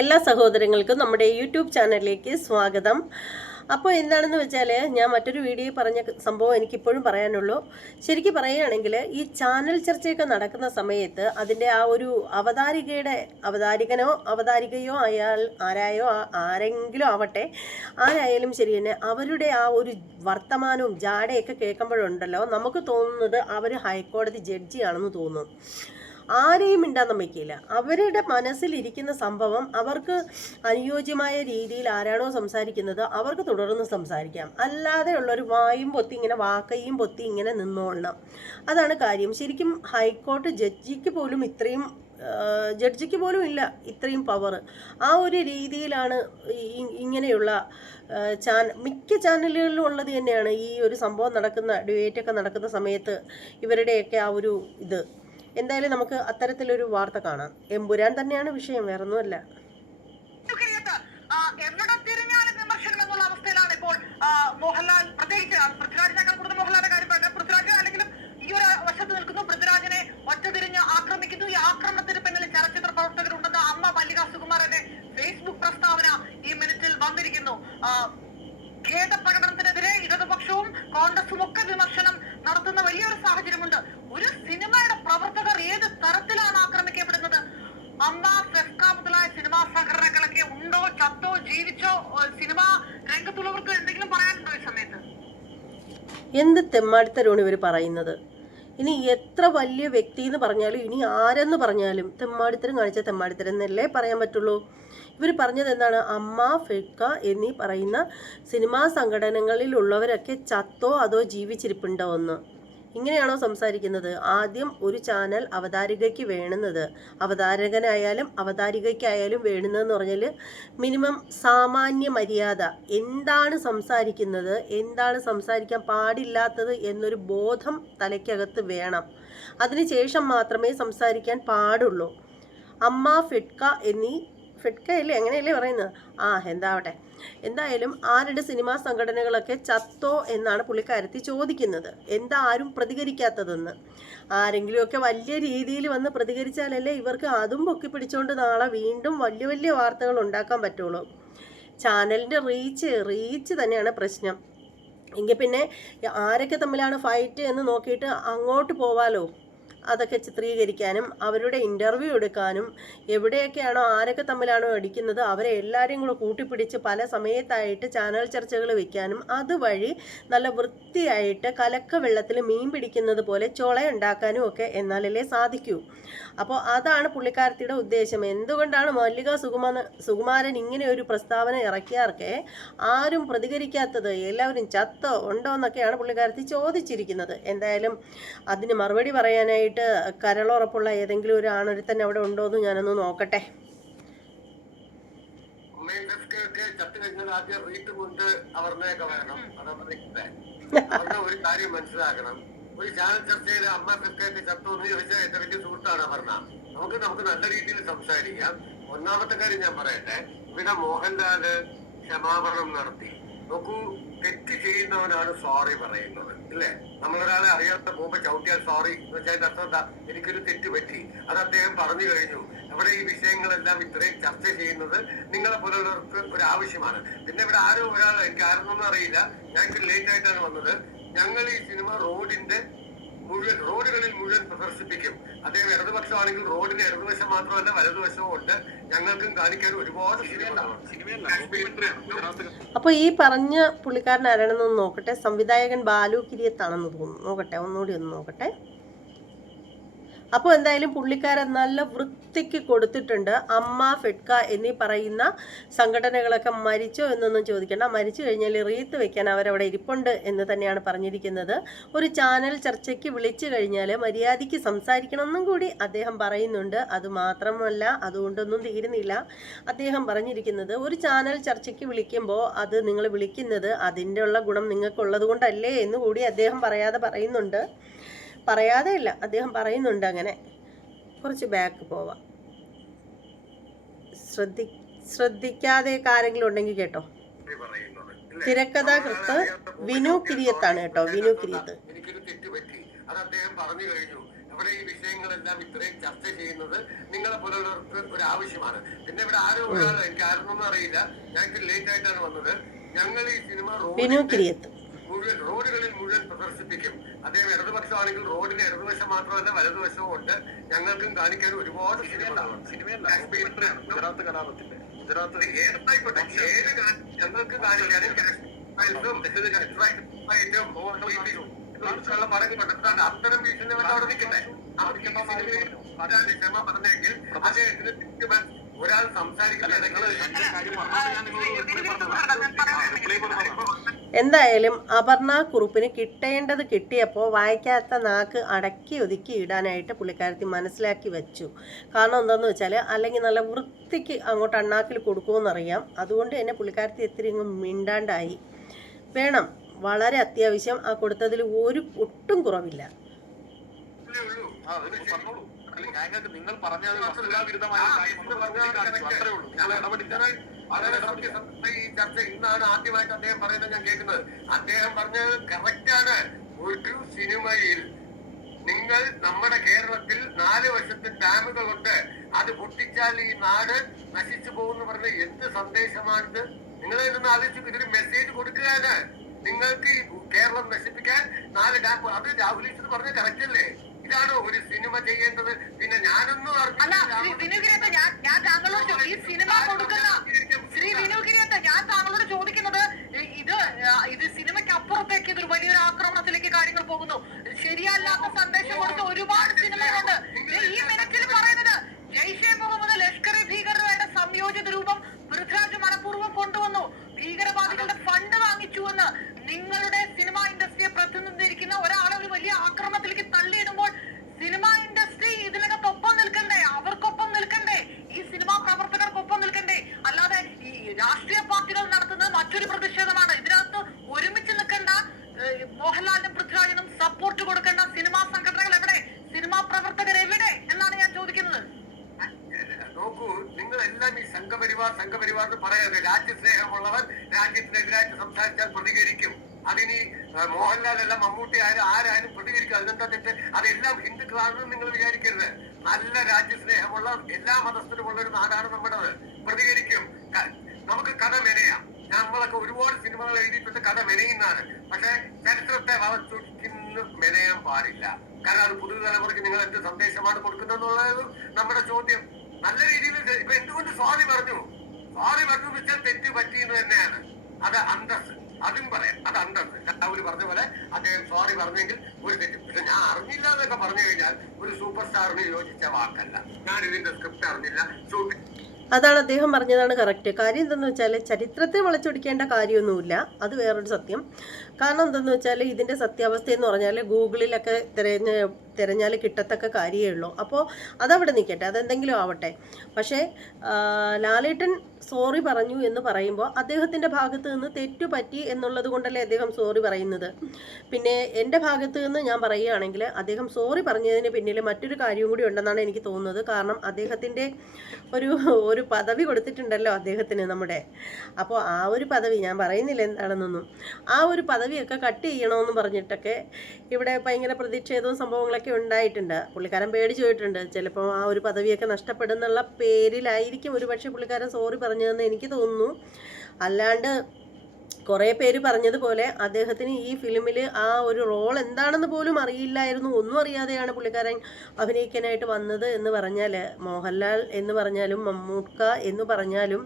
എല്ലാ സഹോദരങ്ങൾക്കും നമ്മുടെ യൂട്യൂബ് ചാനലിലേക്ക് സ്വാഗതം. അപ്പോൾ എന്താണെന്ന് വെച്ചാൽ ഞാൻ മറ്റൊരു വീഡിയോ പറഞ്ഞ സംഭവം എനിക്കിപ്പോഴും പറയാനുള്ളൂ. ശരിക്കും പറയുകയാണെങ്കിൽ ഈ ചാനൽ ചർച്ചയൊക്കെ നടക്കുന്ന സമയത്ത് അതിന്റെ ആ ഒരു അവതാരികയുടെ അവതാരികനോ അവതാരികയോ അയാൾ ആരായോ ആരെങ്കിലും ആവട്ടെ ആരായാലും ശരി തന്നെ അവരുടെ ആ ഒരു വർത്തമാനവും ജാടയൊക്കെ കേൾക്കുമ്പോഴുണ്ടല്ലോ നമുക്ക് തോന്നുന്നത് അവർ ഹൈക്കോടതി ജഡ്ജിയാണെന്ന് തോന്നും. ആരെയും മിണ്ടാൻ നമ്മയ്ക്കില്ല അവരുടെ മനസ്സിലിരിക്കുന്ന സംഭവം അവർക്ക് അനുയോജ്യമായ രീതിയിൽ ആരാണോ സംസാരിക്കുന്നത് അവർക്ക് തുടർന്ന് സംസാരിക്കാം. അല്ലാതെ ഉള്ളൊരു വായും പൊത്തി ഇങ്ങനെ വാക്കയും പൊത്തി ഇങ്ങനെ നിന്നോളണം. അതാണ് കാര്യം. ശരിക്കും ഹൈക്കോർട്ട് ജഡ്ജിക്ക് പോലും ഇത്രയും ജഡ്ജിക്ക് പോലും ഇല്ല ഇത്രയും പവർ ആ ഒരു രീതിയിലാണ് ഇങ്ങനെയുള്ള ചാൻ മിക്ക ചാനലുകളിലും ഉള്ളത് തന്നെയാണ് ഈ ഒരു സംഭവം നടക്കുന്ന ഡിബേറ്റൊക്കെ നടക്കുന്ന സമയത്ത് ഇവരുടെയൊക്കെ ആ ഒരു ഇത്. എന്തായാലും നമുക്ക് അത്തരത്തിലൊരു വാർത്ത കാണാം. എമ്പുരാൻ തന്നെയാണ് വിഷയം വേറൊന്നുമല്ല. ഒന്നുമല്ല തിരിഞ്ഞാലും എന്നുള്ള അവസ്ഥയിലാണ് ഇപ്പോൾ ആ, ഖേദപ്രകടനത്തിനെതിരെ ഇടതുപക്ഷവും കോൺഗ്രസും ഒക്കെ വിമർശനം നടത്തുന്ന വലിയൊരു സാഹചര്യമുണ്ട്. ഒരു സിനിമയുടെ പ്രവർത്തകർ ഏത് തരത്തിലാണ് ആക്രമിക്കപ്പെടുന്നത്? അമ്മ ഫെസ്ക മുതലായ സിനിമാ സംഘടനകളൊക്കെ ഉണ്ടോ ചത്തോ ജീവിച്ചോ സിനിമാ രംഗത്തുള്ളവർക്ക് എന്തെങ്കിലും പറയാനുണ്ടോ ഈ സമയത്ത്? എന്ത് തെമ്മാടിത്തരമാണ് ഇവർ പറയുന്നത്? ഇനി എത്ര വലിയ വ്യക്തി എന്ന് പറഞ്ഞാലും ഇനി ആരെന്ന് പറഞ്ഞാലും തെമ്മാടിത്തരം കാണിച്ച തെമ്മാടിത്തരം എന്നല്ലേ പറയാൻ പറ്റുള്ളൂ. ഇവർ പറഞ്ഞത് എന്താണ്? അമ്മ ഫെക്ക എന്നീ പറയുന്ന സിനിമാ സംഘടനകളിലുള്ളവരൊക്കെ ചത്തോ അതോ ജീവിച്ചിരിപ്പുണ്ടോ എന്ന്. ഇങ്ങനെയാണോ സംസാരിക്കുന്നത്? ആദ്യം ഒരു ചാനൽ അവതാരികയ്ക്ക് വേണുന്നത്. അവതാരകനായാലും അവതാരികയ്ക്കായാലും വേണുന്നതെന്ന് പറഞ്ഞാൽ മിനിമം സാമാന്യ മര്യാദ. എന്താണ് സംസാരിക്കുന്നത്? എന്താണ് സംസാരിക്കാൻ പാടില്ലാത്തത് എന്നൊരു ബോധം തലയ്ക്കകത്ത് വേണം. അതിനുശേഷം മാത്രമേ സംസാരിക്കാൻ പാടുള്ളൂ. അമ്മ ഫിഡ്ക എന്നീ ഫിഡ്ക അല്ലേ അങ്ങനെയല്ലേ പറയുന്നത്? ആ എന്താവട്ടെ. എന്തായാലും ആരുടെ സിനിമാ സംഘടനകളൊക്കെ ചത്തോ എന്നാണ് പുള്ളിക്കാരത്തി ചോദിക്കുന്നത്. എന്താ ആരും പ്രതികരിക്കാത്തതെന്ന്. ആരെങ്കിലുമൊക്കെ വലിയ രീതിയിൽ വന്ന് പ്രതികരിച്ചാലല്ലേ ഇവർക്ക് അതും പൊക്കി പിടിച്ചുകൊണ്ട് നാളെ വീണ്ടും വലിയ വലിയ വാർത്തകൾ ഉണ്ടാക്കാൻ പറ്റുള്ളൂ. ചാനലിന്റെ റീച്ച് റീച്ച് തന്നെയാണ് പ്രശ്നം. എങ്കിൽ പിന്നെ ആരൊക്കെ തമ്മിലാണ് ഫൈറ്റ് എന്ന് നോക്കിയിട്ട് അങ്ങോട്ട് പോവാലോ? അതൊക്കെ ചിത്രീകരിക്കാനും അവരുടെ ഇന്റർവ്യൂ എടുക്കാനും എവിടെയൊക്കെയാണോ ആരൊക്കെ തമ്മിലാണോ അടിക്കുന്നത് അവരെ എല്ലാവരെയും കൂടെ കൂട്ടിപ്പിടിച്ച് പല സമയത്തായിട്ട് ചാനൽ ചർച്ചകൾ വെക്കാനും അതുവഴി നല്ല വൃത്തിയായിട്ട് കലക്ക വെള്ളത്തിൽ മീൻ പിടിക്കുന്നത് പോലെ ചുളയുണ്ടാക്കാനും ഒക്കെ എന്നാലല്ലേ സാധിക്കൂ. അപ്പോൾ അതാണ് പുള്ളിക്കാരത്തിയുടെ ഉദ്ദേശം. എന്തുകൊണ്ടാണ് മല്ലിക സുകുമാര സുകുമാരൻ ഇങ്ങനെ ഒരു പ്രസ്താവന ഇറക്കിയാർക്കെ? ആരും പ്രതികരിക്കാത്തത് എല്ലാവരും ചത്തോ ഉണ്ടോ എന്നൊക്കെയാണ് പുള്ളിക്കാരത്തി ചോദിച്ചിരിക്കുന്നത്. എന്തായാലും അതിന് മറുപടി പറയാനായിട്ട് കരളുറപ്പുള്ള ഏതെങ്കിലും ഒരു ആണൊരുത്തൻ അവിടെ ഉണ്ടോ എന്ന് ഞാനൊന്ന് നോക്കട്ടെ. ഒരു കാര്യം മനസ്സിലാക്കണം. ഒരു ചാനൽ ചർച്ചയിൽ അമ്മ ഫെസ്കയൊക്കെ ചത്തു എന്ന് ചോദിച്ചാൽ എന്റെ വലിയ സുഹൃത്താണ് പറഞ്ഞ നമുക്ക് നമുക്ക് നല്ല രീതിയിൽ സംസാരിക്കാം. ഒന്നാമത്തെ കാര്യം ഞാൻ പറയട്ടെ. ഇവിടെ മോഹൻലാൽ ക്ഷമാപണം നടത്തി. നോക്കൂ തെറ്റ് ചെയ്യുന്നവനാണ് സോറി പറയുന്നത് അല്ലേ നമ്മളൊരാളെ അറിയാത്ത പോകുമ്പോ ചവിട്ടിയാൽ സോറി എന്ന് വെച്ചാൽ അതിന്റെ അർത്ഥം എന്താ? എനിക്കൊരു തെറ്റ് പറ്റി. അത് അദ്ദേഹം പറഞ്ഞു കഴിഞ്ഞു. അവിടെ ഈ വിഷയങ്ങളെല്ലാം ഇത്രയും ചർച്ച ചെയ്യുന്നത് നിങ്ങളെ പോലുള്ളവർക്ക് ഒരു ആവശ്യമാണ്. പിന്നെ ഇവിടെ ആരോ ഒരാൾ എനിക്ക് ആരെന്നൊന്നും അറിയില്ല. ഞാൻ ലേറ്റ് ആയിട്ടാണ് വന്നത്. ഞങ്ങൾ ഈ സിനിമ റോഡിന്റെ മുഴുവൻ റോഡുകളിൽ മുഴുവൻ പ്രദർശിപ്പിക്കും. അദ്ദേഹം ഇടതുപക്ഷമാണെങ്കിൽ റോഡിന് ഇടതുവശം മാത്രമല്ല വലതുവശവും ഉണ്ട്. ഞങ്ങൾക്കും കാണിക്കാൻ ഒരുപാട് അപ്പൊ അപ്പോൾ ഈ പറഞ്ഞ പുള്ളിക്കാരൻ ആരാണെന്ന് നോക്കട്ടെ? സംവിധായകൻ ബാലു കിരിയത്താണെന്ന് തോന്നുന്നു. നോക്കട്ടെ ഒന്നുകൂടി ഒന്ന് നോക്കട്ടെ. അപ്പോൾ എന്തായാലും പുള്ളിക്കാരൻ നല്ല വൃത്തിക്ക് കൊടുത്തിട്ടുണ്ട് അമ്മ ഫെഡ്ക എന്നീ പറയുന്ന സംഘടനകളൊക്കെ മരിച്ചോ എന്നൊന്നും ചോദിക്കേണ്ട. മരിച്ചു കഴിഞ്ഞാൽ റീത്ത് വെക്കാൻ അവരവിടെ ഇരിപ്പുണ്ട് എന്ന് തന്നെയാണ് പറഞ്ഞിരിക്കുന്നത്. ഒരു ചാനൽ ചർച്ചയ്ക്ക് വിളിച്ചു കഴിഞ്ഞാൽ മര്യാദയ്ക്ക് സംസാരിക്കണമെന്നും കൂടി അദ്ദേഹം പറയുന്നുണ്ട്. അത് മാത്രമല്ല അതുകൊണ്ടൊന്നും തീരുന്നില്ല. അദ്ദേഹം പറഞ്ഞിരിക്കുന്നത് ഒരു ചാനൽ ചർച്ചയ്ക്ക് വിളിക്കുമ്പോൾ അത് നിങ്ങൾ വിളിക്കുന്നത് അതിന്റെ ഉള്ള ഗുണം നിങ്ങൾക്കുള്ളത് കൊണ്ടല്ലേ എന്ന് കൂടി അദ്ദേഹം പറയാതെ പറയുന്നുണ്ട്. പറയാതെ ഇല്ല അദ്ദേഹം പറയുന്നുണ്ട് അങ്ങനെ. കുറച്ച് ബാക്ക് പോവാം. ശ്രദ്ധി ശ്രദ്ധിക്കാതെ ആരെങ്കിലും ഉണ്ടെങ്കിൽ കേട്ടോ? തിരക്കഥാകൃത്ത് വിനു കിരിയത്താണ് കേട്ടോ വിനു കിരിയത്ത്. എനിക്കൊരു തെറ്റ് പറ്റി. അത് അദ്ദേഹം പറഞ്ഞു കഴിഞ്ഞു. ഇവിടെ ഈ വിഷയങ്ങളെല്ലാം ഇത്രയും ചർച്ച ചെയ്യുന്നത് നിങ്ങളെ പോലുള്ളവർക്ക് ഒരു ആവശ്യമാണ്. പിന്നെ ഇവിടെ ആരോ ഒരാൾ എനിക്ക് ആരെന്നൊന്നും അറിയില്ല. ഞാൻ ലേറ്റ് ആയിട്ടാണ് വന്നത്. ഞങ്ങൾ ഈ സിനിമ കിരിയത്ത്. മുഴുവൻ റോഡുകളിൽ മുഴുവൻ പ്രദർശിപ്പിക്കും. അദ്ദേഹം ഇടതുപക്ഷമാണെങ്കിൽ റോഡിന് ഇടതുവശം മാത്രമല്ല വലതുവശവും ഉണ്ട്. ഞങ്ങൾക്കും കാണിക്കാൻ ഒരുപാട് ഗുജറാത്ത് കലാപത്തിന്റെ ഗുജറാത്ത് ഏതായിക്കോട്ടെ ഏത് ഞങ്ങൾക്ക് കാണിക്കാനും പറഞ്ഞു അത്തരം ഭീഷണി അവിടെ നിൽക്കട്ടെ. അവർക്ക് ക്ഷമ പറഞ്ഞെങ്കിൽ അദ്ദേഹത്തിന് ഒരാൾ എന്തായാലും അപർണ കുറുപ്പിന് കിട്ടേണ്ടത് കിട്ടിയപ്പോൾ വായിക്കാത്ത നാക്ക് അടക്കി ഒതുക്കി ഇടാനായിട്ട് പുള്ളിക്കാരത്തി മനസ്സിലാക്കി വെച്ചു. കാരണം എന്താണെന്ന് വെച്ചാൽ അല്ലെങ്കിൽ നല്ല വൃത്തിക്ക് അങ്ങോട്ട് അണ്ണാക്കിൽ കൊടുക്കുമെന്നറിയാം അതുകൊണ്ട് തന്നെ പുള്ളിക്കാരത്തി ഇത്തിരി ഇങ്ങ് മിണ്ടാണ്ടായി. വേണം വളരെ അത്യാവശ്യം ആ കൊടുത്തതിൽ ഒരു ഒട്ടും കുറവില്ല. ഞങ്ങൾക്ക് നിങ്ങൾ ഇടപെടില്ല. വളരെ സത്യസന്ധമായ ഈ ചർച്ച ഇന്നാണ് ആദ്യമായിട്ട് അദ്ദേഹം പറയുന്നത് ഞാൻ കേൾക്കുന്നത്. അദ്ദേഹം പറഞ്ഞത് കറക്റ്റ് ആണ്. ഒരു സിനിമയിൽ നിങ്ങൾ നമ്മുടെ കേരളത്തിൽ നാല് വർഷത്തെ ഡാമുകളുണ്ട്. അത് പൊട്ടിച്ചാൽ ഈ നാട് നശിച്ചു പോകുന്നു പറഞ്ഞ എന്ത് സന്ദേശമാണിത്? നിങ്ങൾ ഇതൊന്ന് ആലോചിച്ചു ഇതിന് മെസ്സേജ് കൊടുക്കുകയാണ്. നിങ്ങൾക്ക് ഈ കേരളം നശിപ്പിക്കാൻ നാല് ഡാം അത് രാഹുൽ ഈശ്വർ പറഞ്ഞ കറക്റ്റ് അല്ലേ? ഇതാണോ ഒരു സിനിമ ചെയ്യേണ്ടത്? പിന്നെ ഞാനൊന്നും അല്ല ശ്രീ വിനുകിരിയത്ത് ഞാൻ ഞാൻ താങ്കളോട് ചോ- ഈ സിനിമ കൊടുക്കുന്ന ശ്രീ വിനുകിരിയത്ത് ഞാൻ താങ്കളോട് ചോദിക്കുന്നത് ഇ- ഇത് ആ, ഇത് സിനിമയ്ക്ക് അപ്പുറത്തേക്ക് ഇതൊരു വലിയൊരു ആക്രമണത്തിലേക്ക് കാര്യങ്ങൾ പോകുന്നു. ശരിയല്ലാത്ത സന്ദേശം കൊടുത്ത ഒരുപാട് സിനിമകളുണ്ട്. ഇത് ഈ മിനിറ്റിൽ പറയുന്നത് ജയ്ഷെ മുഹമ്മദ് ലഷ്കർ ഇ ഭീകരരുടെ സംയോജിത രൂപം പൃഥ്വിരാജ് മനഃപൂർവം കൊണ്ടുവന്നു ഭീകരവാദികളുടെ ഫണ്ട് വാങ്ങിച്ചുവെന്ന് നിങ്ങളുടെ സിനിമാ ഇൻഡസ്ട്രിയെ പ്രതിനിധീകരിക്കുന്ന ഒരാളെ ഒരു വലിയ ആക്രമണത്തിലേക്ക് തള്ളിയിടുമ്പോൾ സിനിമാ ഇൻഡസ്ട്രി ഇതിനകത്തൊപ്പം നിൽക്കണ്ടേ അവർക്കൊപ്പം നിൽക്കണ്ടേ ഈ സിനിമാ പ്രവർത്തകർക്കൊപ്പം നിൽക്കണ്ടേ അല്ലാതെ ഈ രാഷ്ട്രീയ പാർട്ടികൾ നടത്തുന്നത് മറ്റൊരു പ്രതിഷേധമാണ് ഇതിനകത്ത് ഒരുമിച്ച് നിൽക്കേണ്ട ഏഹ്, മോഹൻലാലിനും പൃഥ്വിരാജിനും സപ്പോർട്ട് കൊടുക്കേണ്ട സിനിമാ സംഘടനകൾ എവിടെ സിനിമാ പ്രവർത്തകർ എവിടെ എന്നാണ് ഞാൻ ചോദിക്കുന്നത് നോക്കൂ നിങ്ങൾ എല്ലാം ഈ സംഘപരിവാർ സംഘപരിവാർ എന്ന് പറയരുത് രാജ്യസ്നേഹമുള്ളവർ രാജ്യത്തിനെതിരായിട്ട് സംസാരിച്ചാൽ പ്രതികരിക്കും അതിനി ആ, മോഹൻലാൽ അല്ല മമ്മൂട്ടി ആരും ആരായാലും പ്രതികരിക്കും അതിനെന്താ അതെല്ലാം ഹിന്ദുക്കളാണെന്ന് നിങ്ങൾ വിചാരിക്കരുത്. നല്ല രാജ്യസ്നേഹമുള്ള എല്ലാ മതസ്ഥരുമുള്ള ഒരു നാടാണ് നമ്മുടേത്. പ്രതികരിക്കും. നമുക്ക് കഥ മെനയാം. നമ്മളൊക്കെ ഒരുപാട് സിനിമകൾ എഴുതിയിട്ടുണ്ട് കഥ മെനയുന്നതാണ്. പക്ഷെ ചരിത്രത്തെ വളച്ചൊടിക്കുന്ന മെനയാൻ പാടില്ല. കാരണം അത് പുതുതലമുറയ്ക്ക് നിങ്ങൾ എന്ത് സന്ദേശമാണ് കൊടുക്കുന്നതെന്നുള്ളത് നമ്മുടെ ചോദ്യം. നല്ല രീതിയിൽ ഇപ്പൊ എന്തുകൊണ്ട് സ്വാതി പറഞ്ഞു? സ്വാതി പറഞ്ഞു വെച്ചാൽ തെറ്റ് പറ്റിയെന്ന് തന്നെയാണ്. അത് അന്തസ് അതും പറയാം. അത് അന്തസ് രാഹുൽ പറഞ്ഞ പോലെ അദ്ദേഹം സോറി പറഞ്ഞെങ്കിൽ ഒരു തെറ്റും. പക്ഷെ ഞാൻ അറിഞ്ഞില്ല എന്നൊക്കെ പറഞ്ഞു കഴിഞ്ഞാൽ ഒരു സൂപ്പർ സ്റ്റാറിന് യോജിച്ച വാക്കല്ല. ഞാൻ ഇതിന്റെ സ്ക്രിപ്റ്റ് അറിഞ്ഞില്ല. അതാണ് അദ്ദേഹം പറഞ്ഞതാണ് കറക്റ്റ് കാര്യം എന്തെന്ന് വെച്ചാൽ ചരിത്രത്തെ വളച്ചൊടിക്കേണ്ട കാര്യമൊന്നുമില്ല. അത് വേറൊരു സത്യം. കാരണം എന്തെന്ന് വെച്ചാൽ ഇതിന്റെ സത്യാവസ്ഥ എന്ന് പറഞ്ഞാൽ ഗൂഗിളിലൊക്കെ തിരഞ്ഞ് തിരഞ്ഞാൽ കിട്ടത്തക്ക കാര്യമേ ഉള്ളൂ. അപ്പോൾ അതവിടെ നിൽക്കട്ടെ അതെന്തെങ്കിലും ആവട്ടെ. പക്ഷേ ലാലേട്ടൻ സോറി പറഞ്ഞു എന്ന് പറയുമ്പോൾ അദ്ദേഹത്തിന്റെ ഭാഗത്ത് നിന്ന് തെറ്റുപറ്റി എന്നുള്ളത് കൊണ്ടല്ലേ അദ്ദേഹം സോറി പറയുന്നത്? പിന്നെ എന്റെ ഭാഗത്ത് നിന്ന് ഞാൻ പറയുകയാണെങ്കിൽ അദ്ദേഹം സോറി പറഞ്ഞതിന് പിന്നിൽ മറ്റൊരു കാര്യം കൂടി ഉണ്ടെന്നാണ് എനിക്ക് തോന്നുന്നത്. കാരണം അദ്ദേഹത്തിന്റെ ഒരു ഒരു പദവി കൊടുത്തിട്ടുണ്ടല്ലോ അദ്ദേഹത്തിന് നമ്മുടെ. അപ്പോൾ ആ ഒരു പദവി ഞാൻ പറയുന്നില്ല എന്താണെന്നൊന്നും. ആ ഒരു പദവിയൊക്കെ കട്ട് ചെയ്യണമെന്ന് പറഞ്ഞിട്ടൊക്കെ ഇവിടെ ഭയങ്കര പ്രതിഷേധവും സംഭവങ്ങളൊക്കെ ഉണ്ടായിട്ടുണ്ട്. പുള്ളിക്കാരൻ പേടിച്ചു പോയിട്ടുണ്ട്. ചിലപ്പോൾ ആ ഒരു പദവിയൊക്കെ നഷ്ടപ്പെടുന്നുള്ള പേരിലായിരിക്കും ഒരു പക്ഷേ പുള്ളിക്കാരൻ സോറി പറഞ്ഞതെന്ന് എനിക്ക് തോന്നുന്നു. അല്ലാണ്ട് കുറേ പേര് പറഞ്ഞതുപോലെ അദ്ദേഹത്തിന് ഈ ഫിലിമിൽ ആ ഒരു റോൾ എന്താണെന്ന് പോലും അറിയില്ലായിരുന്നു. ഒന്നും അറിയാതെയാണ് പുള്ളിക്കാരൻ അഭിനയിക്കാനായിട്ട് വന്നത് എന്ന് പറഞ്ഞാൽ മോഹൻലാൽ എന്ന് പറഞ്ഞാലും മമ്മൂക്ക എന്ന് പറഞ്ഞാലും